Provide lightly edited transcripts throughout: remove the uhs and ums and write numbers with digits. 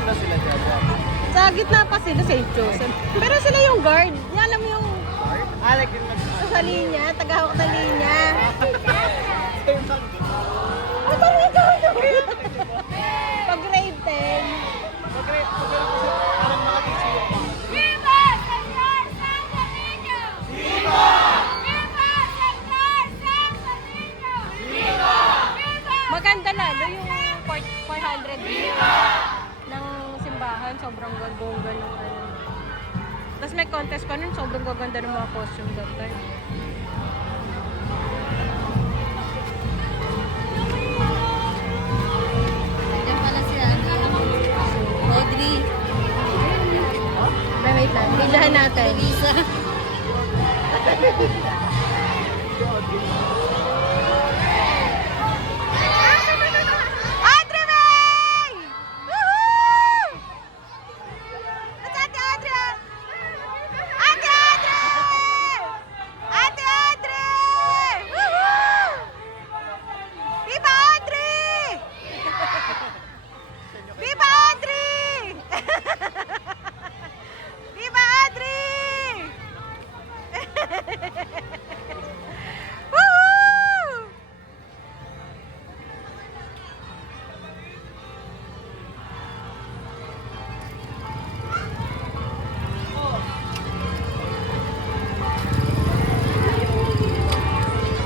banda sila dyan? Sa gitna pa sila, St. Joseph. Pero sila yung guard. Yan, alam mo yung Like yung sa linya, tagahawak na linya. Ay, parang ikaw yun. Pag grade 10. Parang mga teacher yung Viva Señor Santo Niño! Viva! Viva Señor Santo Niño! Viva! Viva! Maganda lalo yung 400 ng simbahan. Sobrang gagongga ng ano. Tapos may contest pa nun, sobrang gaganda ng mga costume that time. Diyan pala si Audrey. Wait lang, biglahan natin. Lisa. Audrey May! Woohoo! That's Ate Audrey! Ate Audrey! Ate Audrey! Woohoo! Viva Audrey! Viva Audrey! Viva Audrey! Woohoo!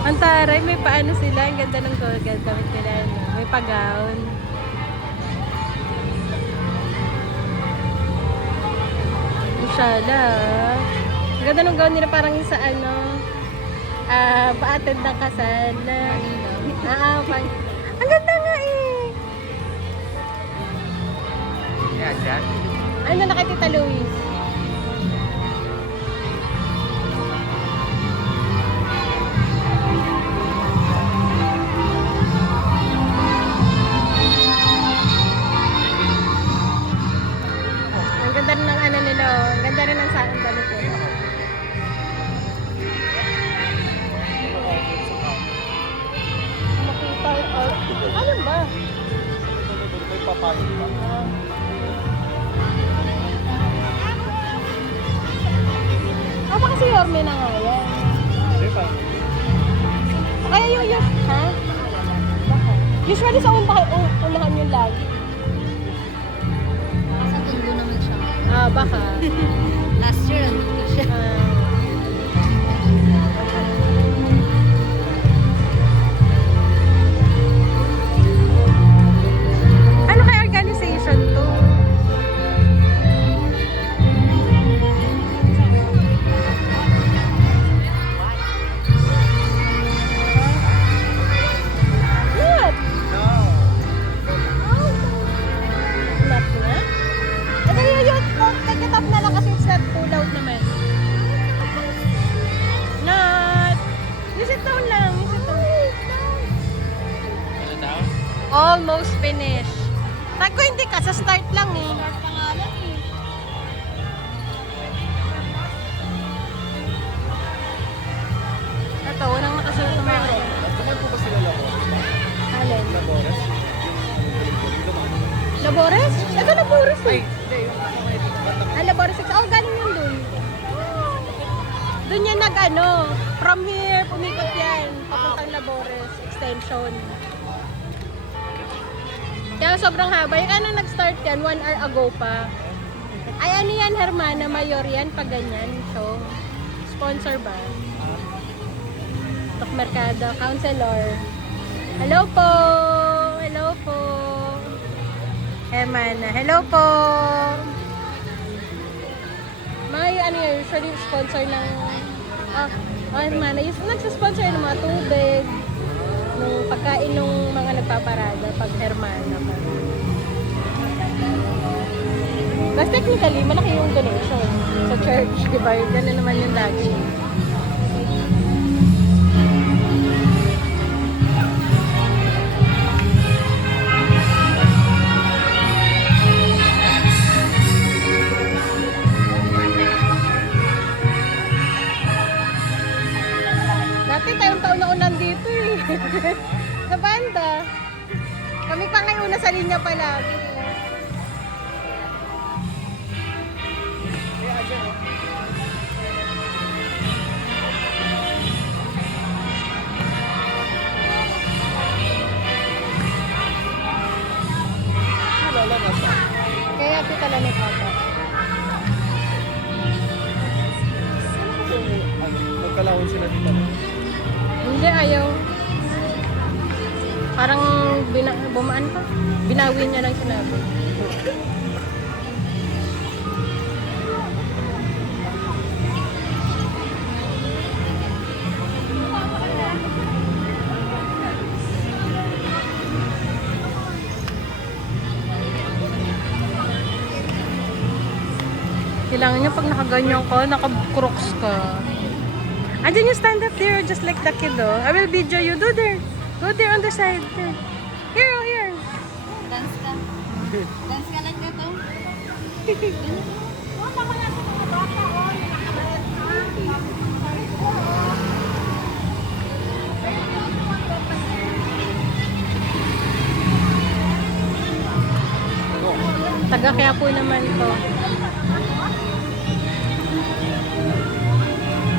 Ang taray, may paano sila. Ang ganda ng gamit nila. No? May pag-gown. Inshallah. Ang ganda ng gown nila parang sa ano, pa-attend ng kasal. Ang ganda nga eh. Yan, yan. Ano na kay Tita Luis? Ang ganda rin ng ano nila, oh. Ang ganda rin ng saan damit nila. Makita, ano ba? May papayag pa. Baka kasi Yorme na nga yan. Hindi pa. Kaya yung ha? Usually sa unahan yun lagi. Sa tundo naman siya. Baka. Last year, nandito siya. Ano kaya organization to? What? No. Not na? Ito yung take it up na lang kasi it's not too loud naman. Not. Use it down lang. Use it down. Ano daw? Almost finished. Tag ko hindi ka, sa start lang eh. Start pa nga lang eh. Ito, unang nakasunod ng mga Saan po ba sila Labores? alin. Labores? Labores? Ito Labores Ay, eh. hindi. Yung may batang. Labores 6. Oh, galing yun dun. Dun yan nag-ano, from here, pumikot yan. Papuntang Labores, extension. Kaya sobrang haba. Yung ano nag-start yan, 1 hour ago pa. Ay, ano yan, Hermana, mayor yan, pag ganyan. So, sponsor ba? Tok Mercado, counselor. Hello po! Hello po! Hermana, hello po! Mga ano yun, usually sponsor ng Hermana, yung nagsasponsor ng mga tubig, ng pagkain ng mga nagpaparada pag Hermana ka. Mas technically, malaki yung donation sa church, di ba? Ganun naman yung lagi. Dati tayong taon-taon nandito eh. Sa banda. Kami pa ngayon na sa linya palagi. Lola nasa. Kaya tita lang ni Papa. So, magkalawin sila dito. Hindi, ayaw. Parang bumaan pa. Binawin niya lang sinabi. Kailangan niya pag nakaganyan ka, naka-crocs ka. Andyan you stand up there just like the kid oh. I will video you. Do there. Go there on the side. There. Here, oh, here. Dance ka. Dance ka lang dito. Taga kaya po naman to.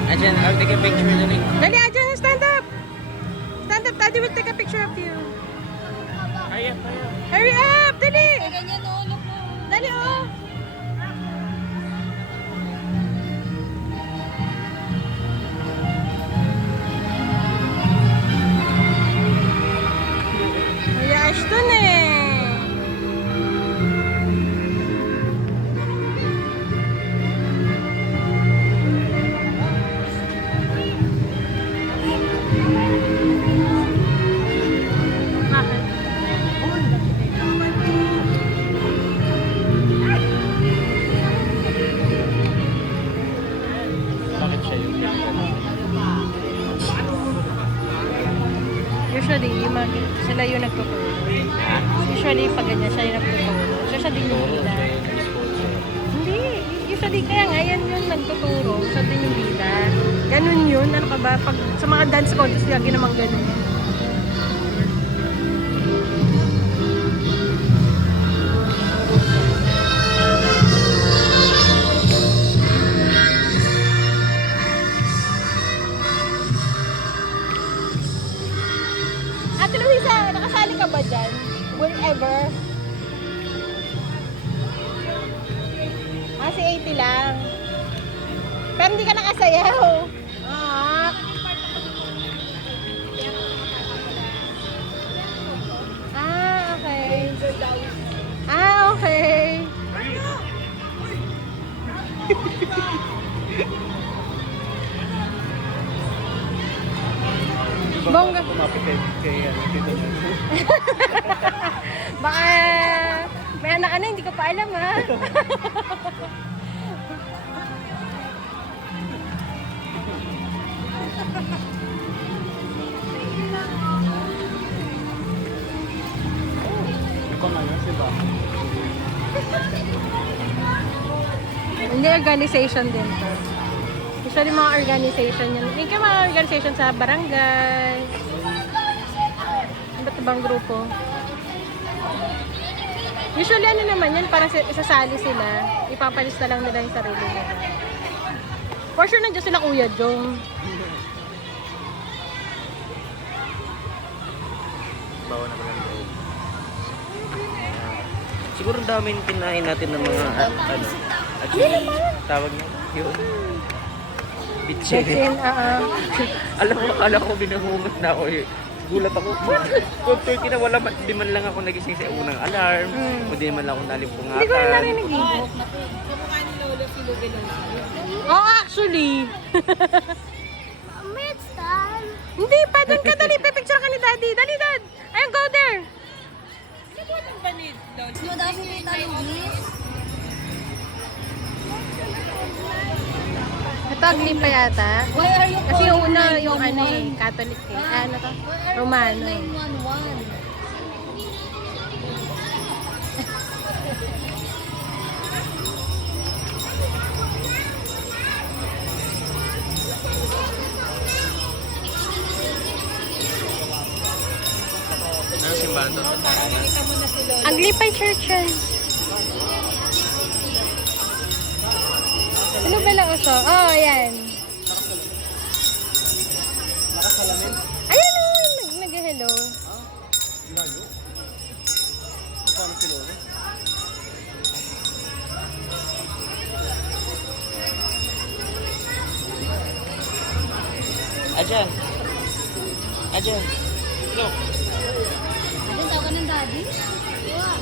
Ayan, I'll take a picture na rin. Dali, Ajan, stand up. Stand up. Daddy will take a picture of you. Kaya. Hurry up. Dali. Ganyan o, look mo. Dali, oh. Kuya Ashton eh. Bakit siya yung Usually, sila yung nagtuturo. Usually, pag ganyan, siya yung nagtuturo. Siya din yung bida. Hindi. Usually, kaya nga, yan yung nagtuturo. Siya din yung bida. Ganun yun. Ano ka ba? Pag, sa mga dance contest, lagi namang ganun. Ate Luisa, nakasali ka ba dyan? Wherever? Si 80 lang. Pero hindi ka nakasayaw. Ah. Okay. Okay. Bongga. Tumapit kay Tito Jan. Baka may anak ano, hindi ko pa alam ha. Ikaw na yun, diba? Hindi, organization din to. Usually mga organization yun. Hindi ka mga organization sa barangay. Iba't ibang grupo. Usually ano naman yan, parang isasali sila. Ipapalista lang nila yung sarili nila. For sure nandiyan sila Kuya Jong. Bawa na lang loob. Siguro daming kinain natin ng mga ano. Tawag niya. Yun. Bitchin. Betsin, Alam mo, akala ko binangungot na ako eh. Gulat ako. Kung turkey na wala, di man lang ako nagising sa unang alarm. O di man lang ako nalimpungatan. Hindi ko na narinig eh. Oh, actually. It's time. Hindi pa, doon ka dali. Pipicture ka ni Daddy. Dali, Dad. Ayun, go there. Sino daw si Tita Luis? Ito, agli pa yata. Why are you Kasi yung calling una, yung ano 911? eh, Catholic eh. Ano to? Why are you Romano. calling 911? Ano simbahan to? Aglipay Church yan. Ano ba lang ito? Oh, ayan. Nakasalamin? Ayan o, nag-hello. Layo. Paano si Lore? Ajan. Ajan. Look. Ano tawag ng daddy? Wow.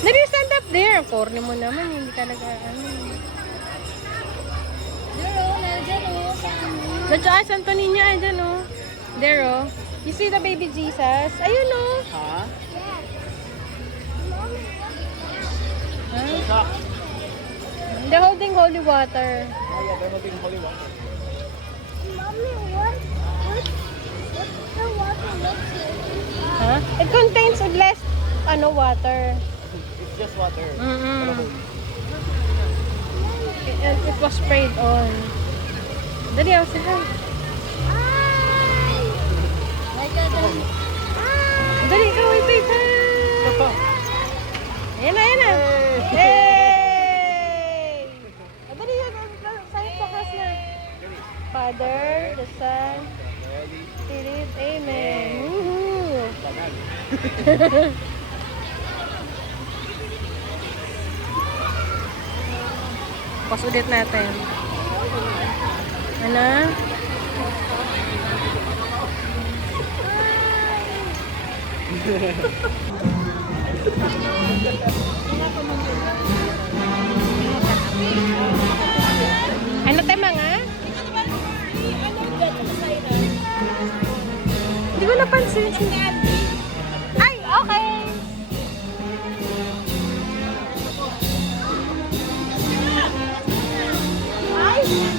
Dali, stand up there. Corny mo naman, hindi talaga ano. Pero, nandiyan o, sa ano. Nandiyan, Santo Niño, andyan oh. There oh. You see the baby Jesus? Ayun oh. Ha? Huh? They're holding holy water. Oh yeah, they're holding holy water. Mommy, what's the water looks like? Huh? It contains a blessed water. It's just water. Mm-mm. Pero holy. It was sprayed on. Dali, ako sila. Ay! Like a Dali, ikaw, wait. Ayan na, ayan na. Hey! Dali, yun. Sa'yo focus na. Father, the Son, Spirit, Amen. Woohoo! Pause ulit natin. Ano? Ano tayo mga? Hindi ko napansin. Ay, okay.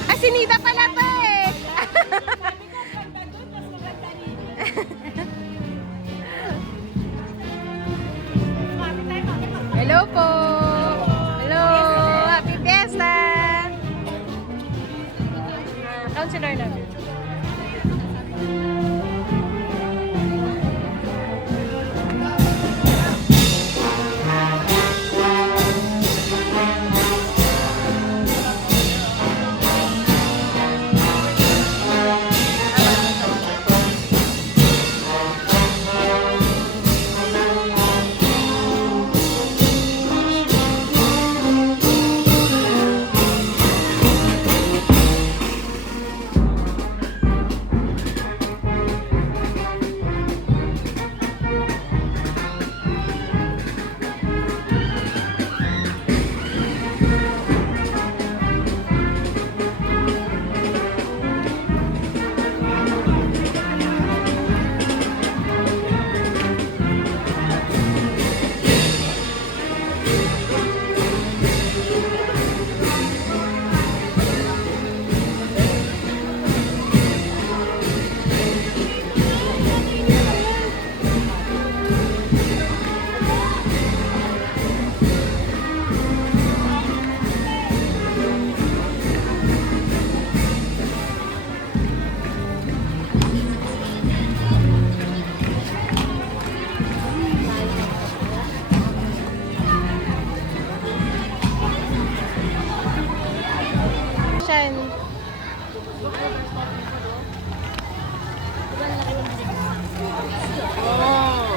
Ah, si Nita pala to eh. Hello po. Hello. Happy Fiesta. Counselor namin.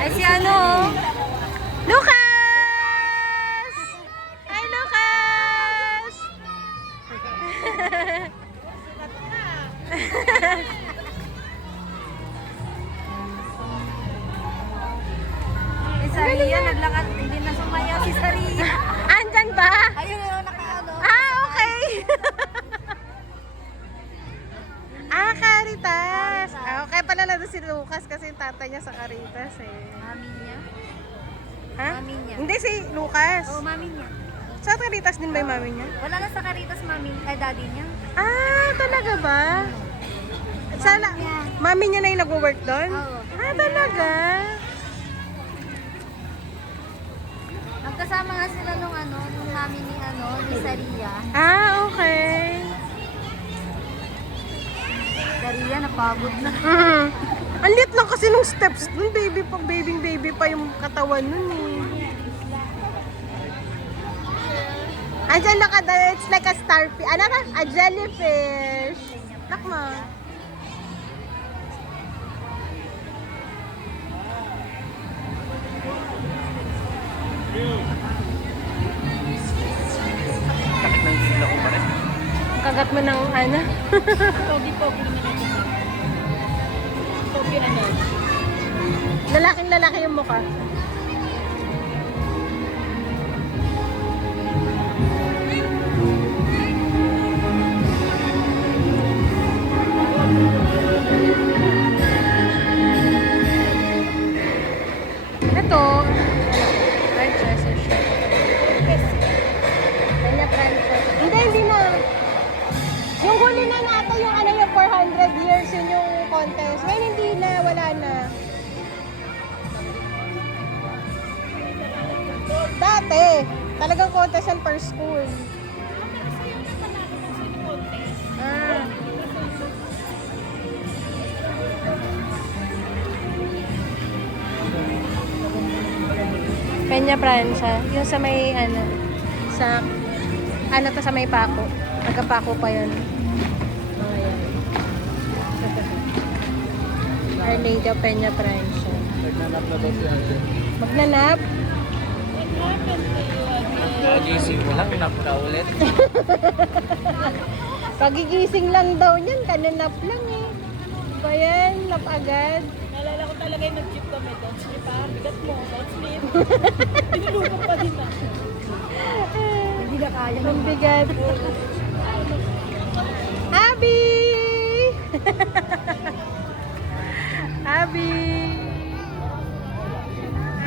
Ay, si ano? Lucas! Hi, Lucas! Si Saria, naglakad, hindi na sumayaw si Saria. Andyan ba? Ayun na nakaano. Ah, okay. Caritas. Ah, okay pala na doon si Lucas kasi yung tatay niya sa Caritas eh. Mami niya? Ha? Mami niya. Hindi si Lucas. Oo, mami niya. Sa Caritas din ba yung mami niya? Wala na sa Caritas, daddy niya. Ah, talaga ba? Sana, niya. mami niya na yung nag-work doon? Oo. Ah, talaga? Magkasama nga sila nung mami ni Saria. Ah, okay. Saria, napagod na. Ang liit lang kasi nung steps nun, baby pa yung katawan nun eh. Andyan na it's like a starfish. Ano ba? A jellyfish. Nakma. Sakit ng dila ko pa rin. Kagat mo ng ano? Pogi-pogi naman ito. Pogi ano? Lalaking lalaki yung mukha. Ito, red treasure siya. Kanya Francis. Hindi na. Yung huli na nata yung ano yung 400 years yun yung contest. Ngayon hindi na, wala na. Dati, talagang contest yan per school. Ah. Peña Francia, yung sa may ano, sa ano to sa may Paco. Nagka-Paco pa yun. Oh, ayan. Our Lady of Peña Francia. Nagnanap na daw si Ate. Magnanap? Nagising mo lang, nap ka ulit. Pagigising lang daw niyan, kananap lang eh. So yan, nap agad. Naalala ko talaga yung nag-jeep kami. Don't sleep ha. Bigat mo. Don't sleep. Pinulungan pa din ako. Hindi na kaya. Ang bigat. Abby! Abby!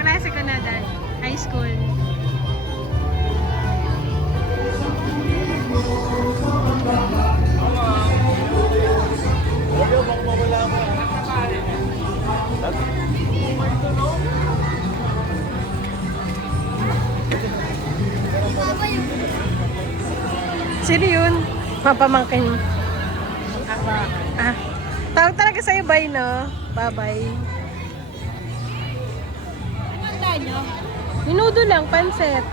Klase ko na dad. High school. Sino yun? Mapamangkin. Ah. Tawag talaga sa'yo, bye, no? Bye-bye. Anong daan nyo? Minudo lang, pansit.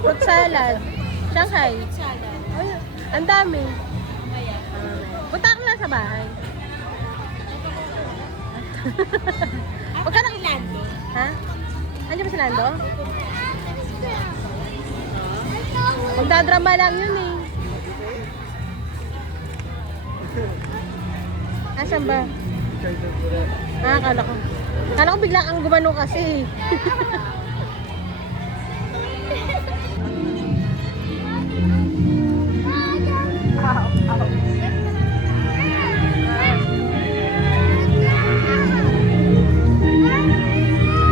Fruit salad. Shanghai. Salad. Ay, ang dami. Maya. Punta ka lang sa bahay. Huwag ka nang Lando. Ha? Andiyan ba si Nando? Magdadrama lang yun eh. Asan ba? Ah, akala ko. Akala ko bigla kang gumano kasi.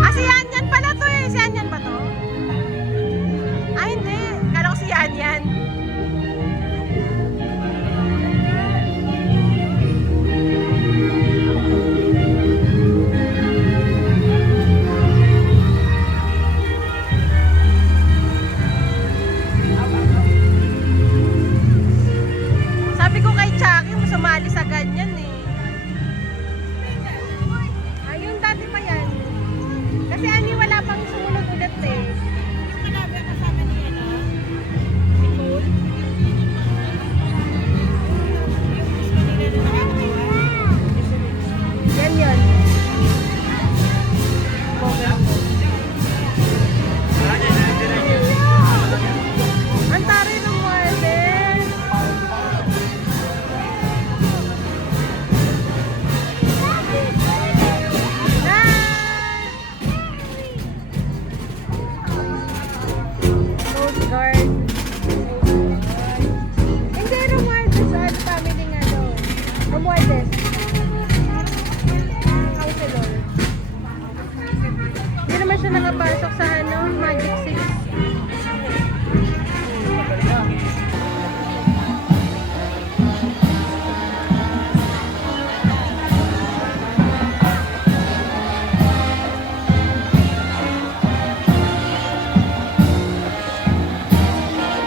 Ah, si Yan Yan pala to eh. Si Yan Yan ba to? Ah, hindi. Akala ko si Yan Yan. Sabi ko kay Chucky, sumali sa ganyan eh. Ayun, dati pa yan. Kasi ani wala pang sumunod ulit eh. Yung kanabi ang kasama niya na. Nicole. Yung mas manila na nakakatawa. Yan yun. Bogel po. Ang tari ng Marvel. Coast Guard. Hindi, Romualdez. Ano family nga daw? Romualdez. Councilor. Hindi naman siya nakapasok sa ano, Magic 6.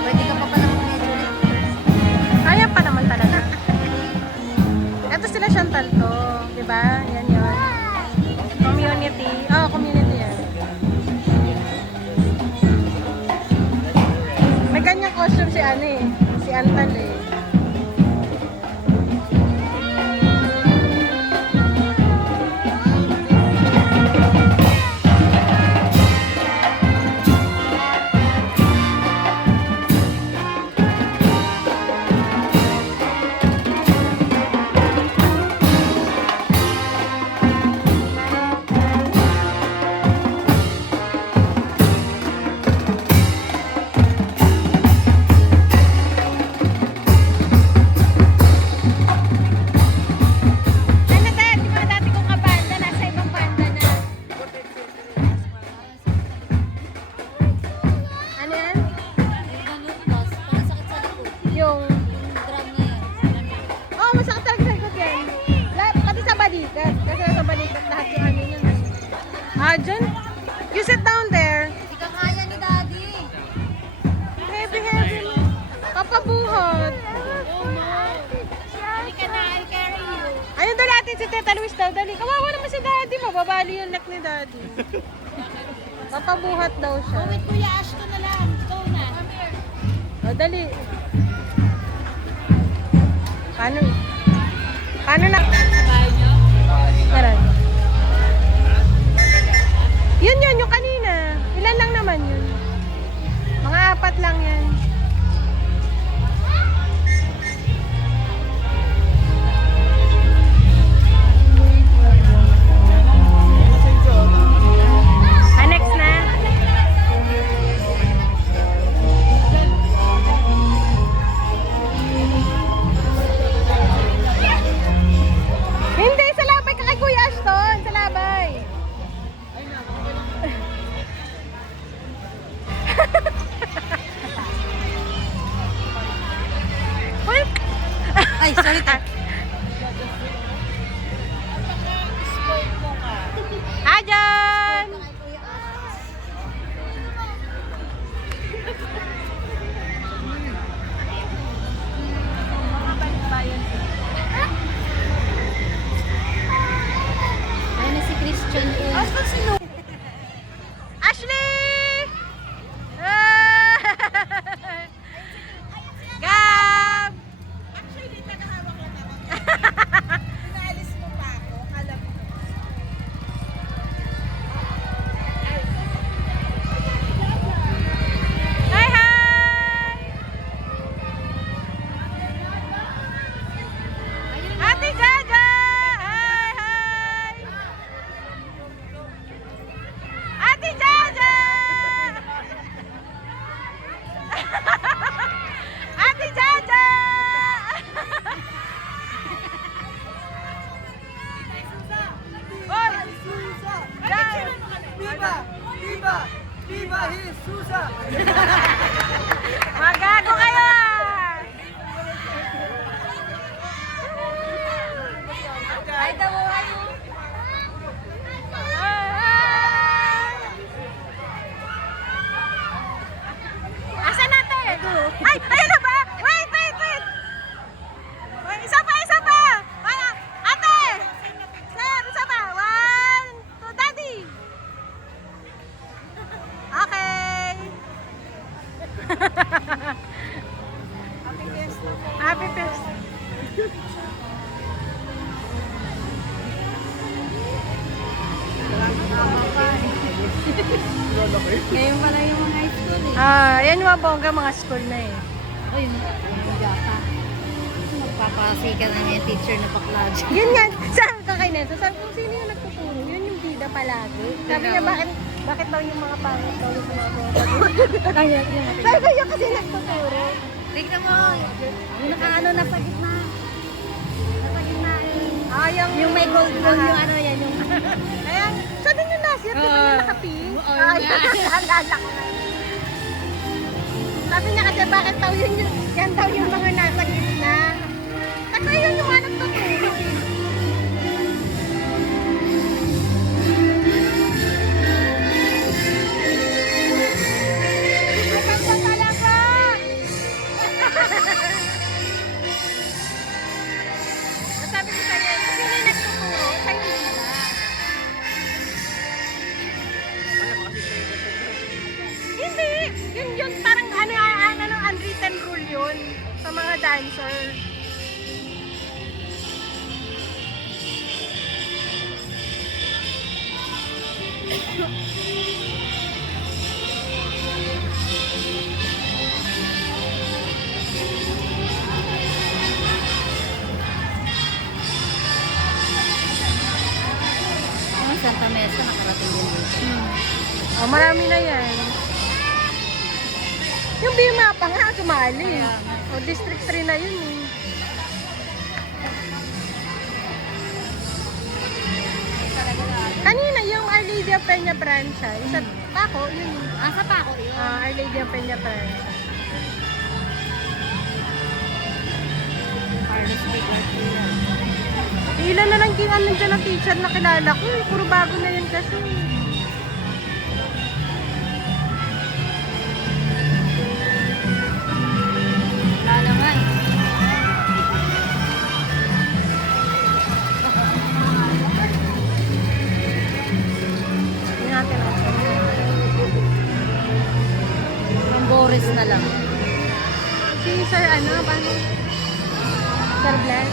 Pwede ka pa pala mag-medyo. Kaya pa naman talaga. Ito sila Chantal to, di ba? Yan yun. Community. Oh, community yan. Ah, dyan? You sit down there. Hindi ka kaya ni Daddy. Heavy, heavy. Papabuhat. Hindi ka na, I'll carry you. Ayun dali natin si Teta Luis daw. Dali. Kawawa naman si Daddy. Mababali yung neck ni Daddy. Papabuhat daw siya. Wait, Kuya Ashton na lang. Go na. Come here. O, dali. Paano? Paano na? Sabay niyo? Karan. Yun, yung kanina. Ilan lang naman yun? Mga 4 lang yan. Next na. Hindi, sa labay ka kay Kuya Ashton. Sa labay. Wait. Ay, sorry ta. Ajan! Ayun na si Christian. Ashton, sino? Ashley! Ah! Gab! Actually, nakahawak lang ako. Pinaalis mo pa ako. Akala mo. Hi, hi! Ate Jaja! Hi, hi! Ate Jaja! Ate Jaja! Oy! Guys! Viva! Viva! Viva Jesusa! Magago kayo! Ay, tabuhan mo. Asan natin? Ay! Ayun na ba? Wait, wait, wait! Wait, isa pa, isa pa! Ay, ate! Sir, isa pa! 1, 2, daddy! Okay! Happy Fiesta! Ngayon pala yung mga high school eh. Ah, yan yung mga bongga, mga school na eh. Uy, yung gata. Magpapasika na yung teacher na paklad. Yun nga, sabi ko kay Nelson, sabi ko, sino yung nagtuturo? Yun yung bida palagi. Sabi niya, bakit daw yung mga pangit daw yung sumagawa? Sabi ko, yun kasi nagtuturo. Tignan mo, yung nakaano nasa gitna. Nasa gitna Ah, yung may gold gold yung ano yan, yung... Ayan, siya din yung last year, di ba yung naka-pink? Oo, Ah, yan. naalala ko na. Sabi niya kasi, bakit daw yun yung, yan daw yung mga nasa gitna. Kasi yun yung mga nagtuturo. Maganda talaga! Sabi ko sa'yo, kasi yun yung nagtuturo, siya yung bida. Hindi! Yun parang ano, unwritten rule yun sa mga dancer. Ang Santa Mesa, nakarating din dito. Oh, marami na yan. Yung Bimapa nga, sumali. O, District 3 na yun eh. Kanina, yung Our Lady of Peña Francia, isa Paco, yun. Asa pa ako yun? Our Lady of Peña Francia. Carlos P. Garcia. Ilan na lang kingan nandiyan ng teacher na kilala ko eh. Puro bago na yan kasi. natin. Ang Boris na lang. Si Sir ano, paano? Sir Blas.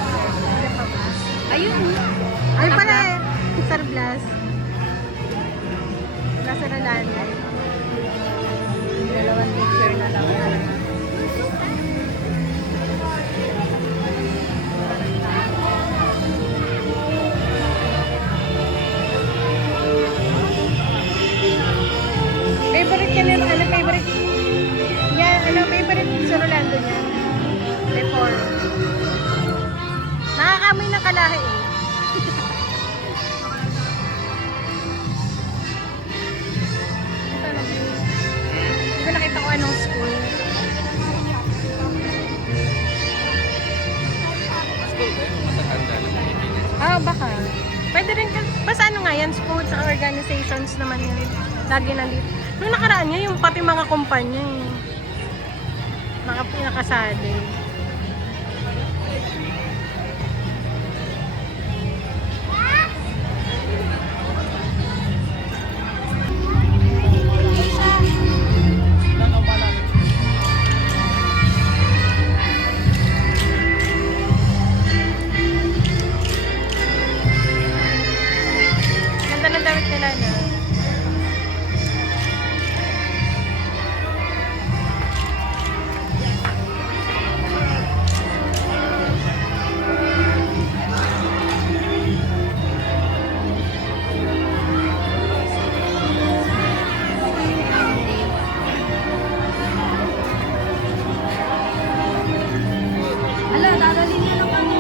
Ayun. Ay pala eh. Sir Blas. Nasa Rolando. Dalawang teacher na lang. Favorite ka nila, ano favorite? Yeah, ano favorite sa Rolando niya? Before. Nakakamoy ng kalahi eh. Ito na view. Hindi ko nakita ko anong school. Matatanda na Pilipinas. Ah, baka. Pwede rin ka. Basta ano nga yan, sports sa organizations naman yan. Lagi nandito. Nung nakaraan niya, yung pati mga kumpanya eh. Nakasali. Ganda ng damit nila na. Hala, dadalhin niya ng ano.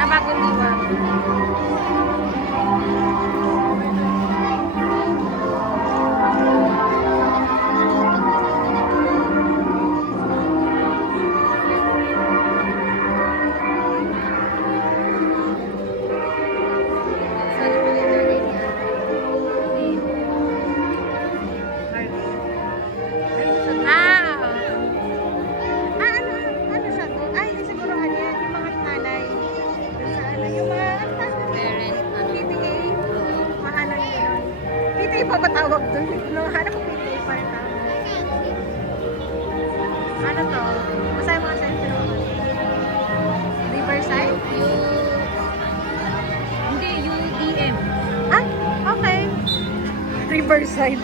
Ah, bagong diwa. Saan ang mga nanay niya? Ah, oo. Ah, ano siya to? Ay, siguro ano yan, yung mga nanay. Dun sa ano, yung mga, ano tawag doon? Parent, ano. PTA? Mga ano yun. PTA pa ba tawag doon? Hanap ko PTA pa rin tawag. Ano to? Basta yung mga center mo. Riverside? Hindi, UDM. Ah, okay. Riverside.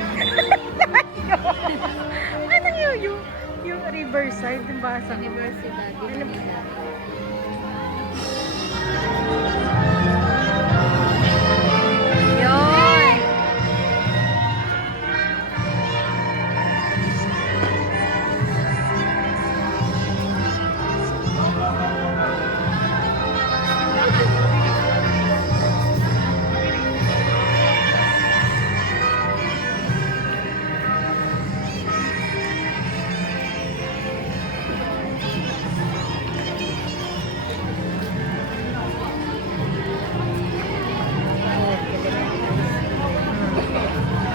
Ano yung Riverside? Yung basa ko. Universidad. Ano ba? Yun.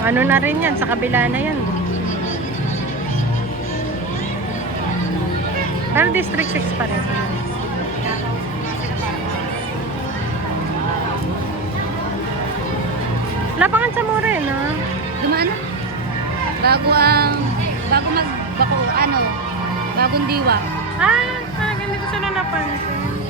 Ano na rin yan, sa kabila na yan. Pero District 6 pa rin. Lapangan sa Mora yun, ha? Dumaan na. Bago magbako, ano, bagong diwa. Ah, hindi ko sila napansin.